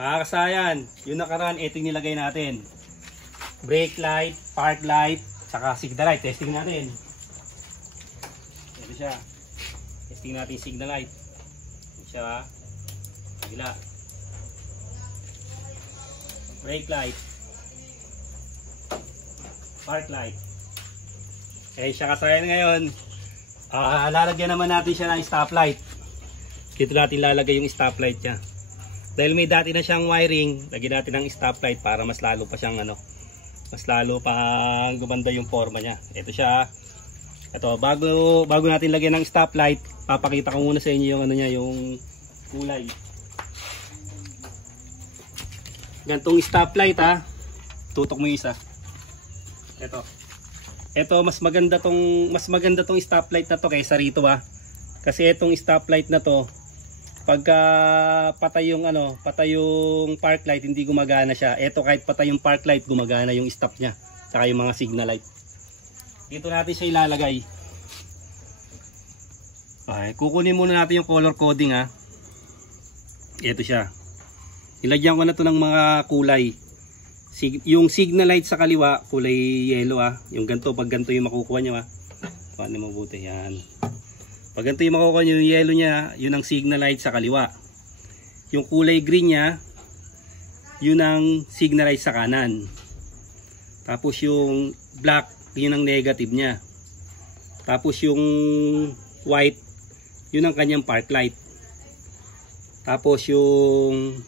Kasayan, yung nakaraan, ito yung nilagay natin. Brake light, park light, saka signal light. Testing natin. Ito siya. Testing natin yung signal light. Ito siya. Kabila. Brake light. Park light. Okay, siya kasayan ngayon. Lalagyan naman natin siya ng stoplight. Dito natin lalagay yung stoplight niya. Dahil may dati na siyang wiring, lagyan natin ng stoplight para mas lalo pa siyang mas lalo pa gumanda yung forma niya. Ito siya. Ito, bago natin lagyan ng stoplight, papakita ko muna sa inyo yung yung kulay. Gantong stoplight tutok mo yung isa. Ito mas maganda tong stoplight na to kaysa rito Kasi itong stoplight na to, pagka patay yung park light, hindi gumagana siya. Ito kahit patay yung park light, gumagana yung stop niya, saka yung mga signal light. Dito natin siya ilalagay. Okay, kukunin muna natin yung color coding Ito siya. Ilagyan ko na to ng mga kulay. Yung signal light sa kaliwa, kulay yellow Yung ganto, pag ganto yung makukuha nyo Paano mabuti yan. Pag ganito yung makukuha nyo, yung yellow nya, yun ang signal light sa kaliwa. Yung kulay green nya, yun ang signal light sa kanan. Tapos yung black, yun ang negative nya. Tapos yung white, yun ang kanyang park light. Tapos yung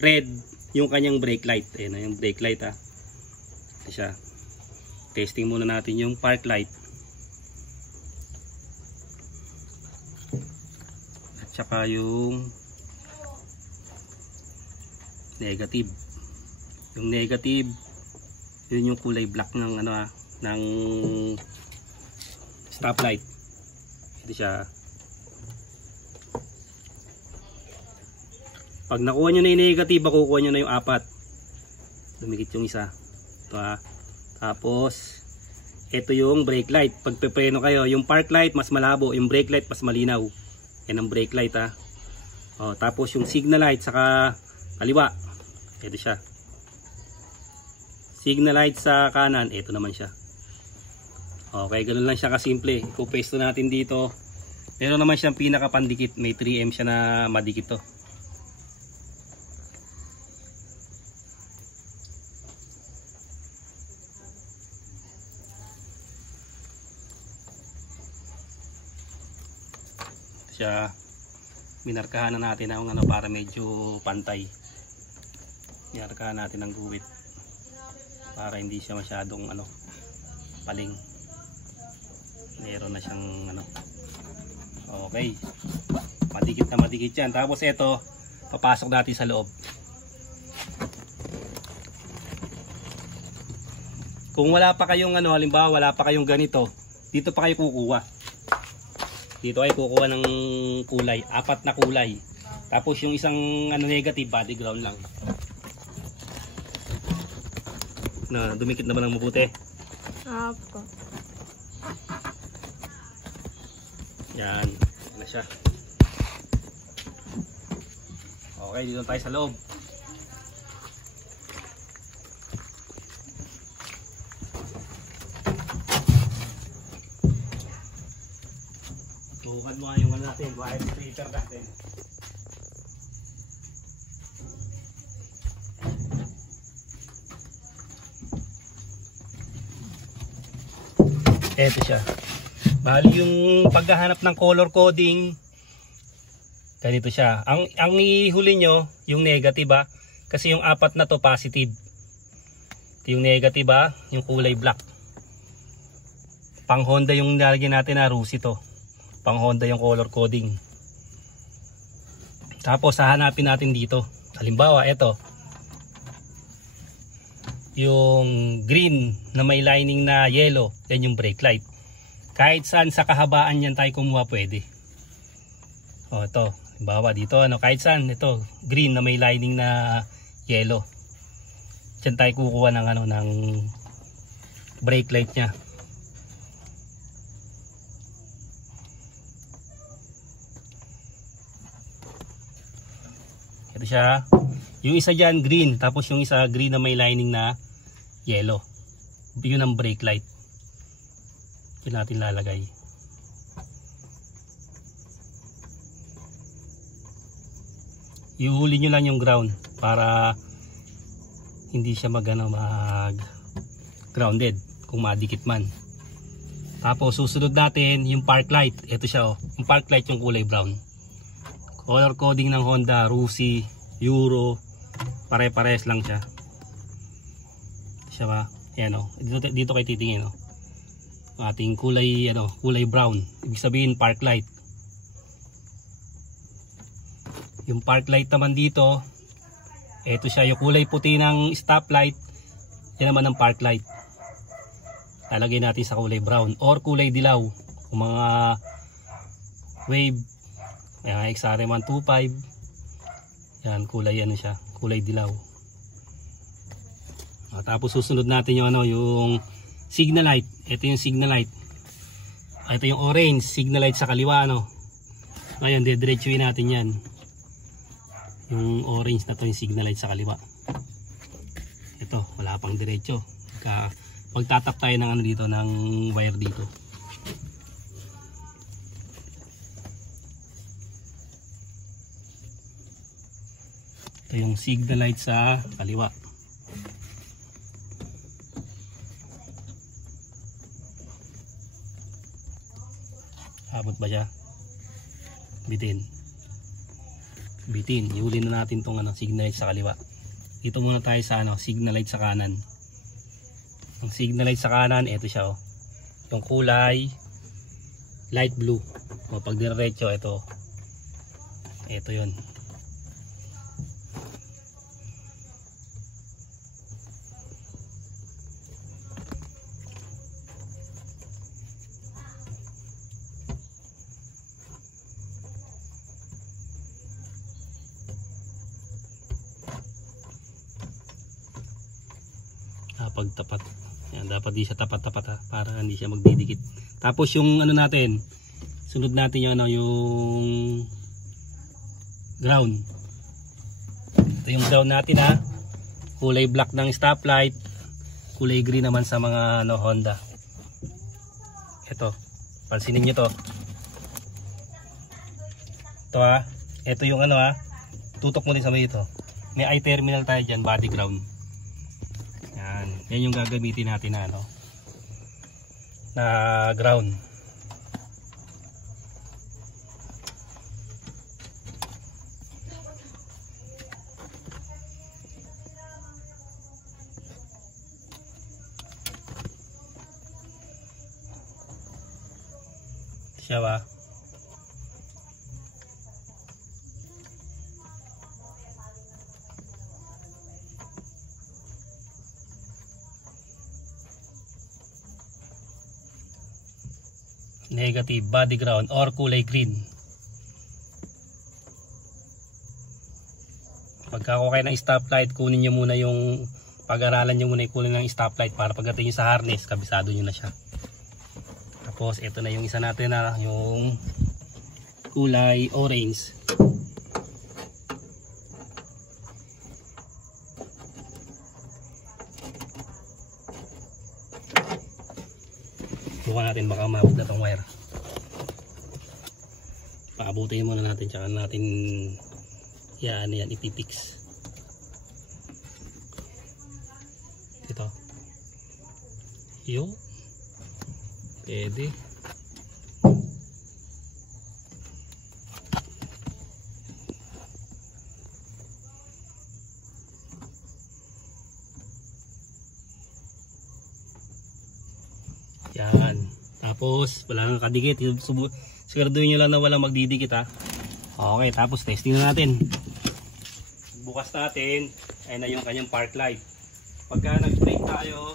red, yung kanyang brake light. Ayan na yung brake light Ito siya. Testing muna natin yung park light. Tsaka yung negative. Yung negative, yun yung kulay black ng ng stoplight. Ito siya. Pag nakuha nyo na yung negative, makukuha nyo na yung 4. Dumikit yung isa. Ito Tapos ito yung brake light. Pag pepreno kayo, yung park light mas malabo, yung brake light mas malinaw. Yan ang brake light tapos yung signal light saka kaliwa. Ito siya. Signal light sa kanan, ito naman siya. Okay, ganoon lang siya kasimple. Ipo-paste natin dito. Meron naman siyang pinakapandikit, may 3M siya na madikit to. Siya, minarkahan na natin ang para medyo pantay. Minarkahan natin ang guhit para hindi siya masyadong paling. Meron na siyang okay, madikit na madikit yan. Tapos ito, papasok natin sa loob. Kung wala pa kayong halimbawa wala pa kayong ganito, dito pa kayo kukuha. Dito ay kukuha ng kulay, 4 na kulay. Tapos yung isang negative, body ground lang. Dumikit naman ng mabuti. Apo. Yan, na siya. Okay, dito tayo sa loob. Bukan mo yung natin, wire splitter natin. Ito siya. Bali yung paghahanap ng color coding, ganito siya. Ang ihuli nyo, yung negative kasi yung 4 na to positive. Ito yung negative yung kulay black. Pang Honda yung nilagyan natin Rusi to. Pang Honda yung color coding. Tapos hahanapin natin dito. Halimbawa ito, yung green na may lining na yellow, yan yung brake light. Kahit saan sa kahabaan yan tayo kumuha pwede. Ito, halimbawa dito kahit saan, ito green na may lining na yellow, diyan tayo kukuha ng ng brake light nya. Ito siya. Yung isa dyan green, tapos yung isa green na may lining na yellow. Yun ang brake light. Ito natin lalagay. Ihuli nyo lang yung ground para hindi siya mag grounded kung madikit man. Tapos susunod natin yung park light. Ito siya yung park light yung kulay brown. Color coding ng Honda, Rusi, Euro, pare-pares lang siya. Siya ba? Ayan dito kayo titingin ating kulay kulay brown. Ibig sabihin park light. Yung park light naman dito, ito siya yung kulay puti ng stoplight. Yan naman ang park light. Lalagay natin sa kulay brown or kulay dilaw. Kung mga wave, XRM 125, yan kulay siya, kulay dilaw. Tapos susunod natin yung signal light. Ito yung signal light. Ito yung orange signal light sa kaliwa Ngayon didiretsuhin natin yan. Yung orange na to yung signal light sa kaliwa. Ito wala pang diretso. Magtatap tayo ng dito ng wire dito. Ito yung signal light sa kaliwa. Abot ba siya? Bitin. Ihuli na natin tong signal light sa kaliwa. Dito muna tayo sa signal light sa kanan. Ang signal light sa kanan, ito siya yung kulay light blue. Pag diretso ito yun. Pagtapat. Yan, dapat di siya tapat-tapat para hindi siya magdidikit. Tapos yung natin, sunod natin yung yung ground. Ito yung ground natin kulay black ng stoplight, kulay green naman sa mga Honda. Ito, pansinin niyo to. Ito ito yung tutok mo din sa may ito. May i-terminal tayo dyan, body ground. Yan yung gagamitin natin na ground. Siya ba? Negative body ground or kulay green. Pagka okay ng stoplight, kunin nyo muna pag-aralan nyo muna yung kulay ng stoplight para pagdating sa harness, kabisado nyo na siya. Tapos ito na yung isa natin yung kulay orange. Bukan natin baka maabot na tong wire. Paabutin muna natin tsaka natin yan ipipix. Ito. Yo. Pwede. Yan. Tapos wala nang kadikit. Siguraduhin nyo lang na walang magdidikit Okay, tapos testing na natin. Bukas natin. Ayan na yung kanyang park light. Pagka nag-brake tayo,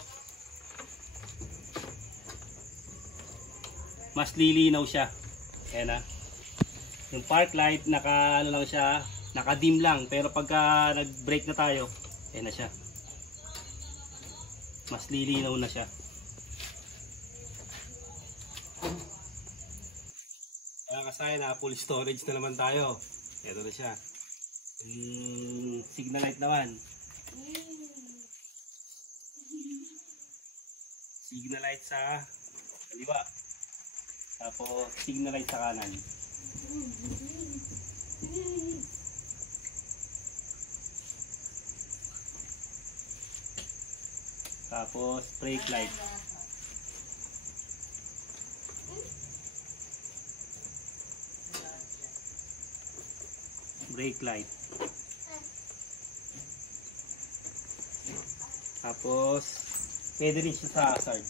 mas lilinaw siya. Ayan yung park light lang siya, naka-dim lang. Pero pagka nag-brake na tayo, ayan na siya. Mas lilinaw na siya. Kaya kasaya full storage na naman tayo. Ito na siya. Signal light naman. Signal light sa kaliwa. Tapos signal light sa kanan. Tapos brake light. Brake light. Tapos pwede rin siya sa hazard.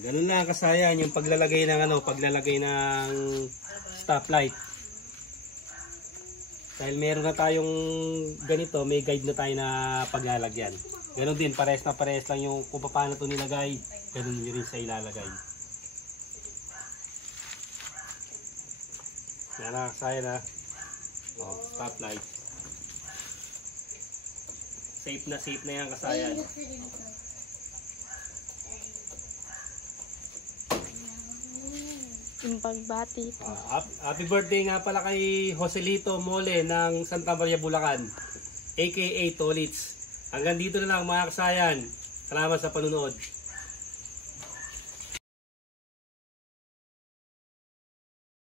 Ganun lang kasayan yung paglalagay ng stoplight. Dahil meron na tayong ganito, may guide na tayo na paglalagyan. Ganun din, parehas lang yung kung paano ito nilagay, ganun din rin sa ilalagay. Yan na kasayan ha. Stoplight. Safe na yan kasayan. Yung pagbati. Happy birthday nga pala kay Joselito Mole ng Santa Maria, Bulacan, aka Tolits. Hanggang dito na lang mga kasayan. Salamat sa panunood.